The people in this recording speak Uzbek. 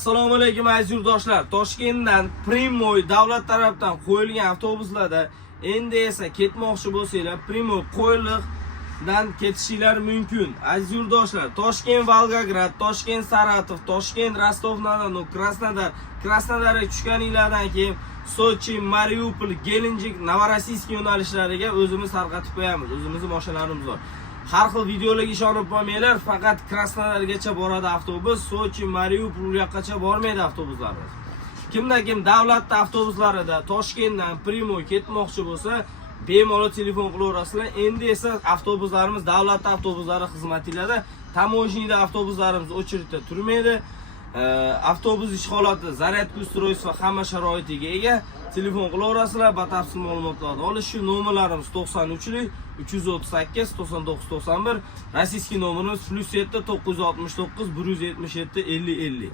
Assalomu alaykum aziz yurtdoshlar. Toshkentdan Primoy davlat tarafidan qo'yilgan avtobuslarda endi esa ketmoqchi bo'lsanglar, Primoy qo'yliqdan ketishinglar mumkin. Aziz yurtdoshlar, Toshkent Volgograd, Toshkent Saratov, Toshkent Rostov-na-Don, Krasnodarga tushganinglardan keyin Sochi, Mariupol, Gelenjik, Novorossiysk yo'nalishlariga o'zimiz tarqatib qo'yamiz. O'zimizning mashinalarimiz bor. Har xil videolarga ishonib qolmanglar, faqat Krasnodargacha boradi avtobus, Sochi, Mariupol yoqqacha bormaydi avtobuslarimiz. Kim davlat avtobuslarida Toshkentdan Primoy ketmoqchi bo'lsa, bemalol telefon qilaverasizlar. Endi esa avtobuslarimiz davlat avtobuslari xizmatilada, tamojniyda avtobuslarimiz очередda turmaydi. Avtobus ish holati, zaryadka ustroystva hamma sharoitiga ega. Telefon qilaverasizlar, batafsil ma'lumotlarni olish. Shu nomerlarimiz 93lik 338 99 91, rossiyskiy nomerimiz +7 969 177 50 50.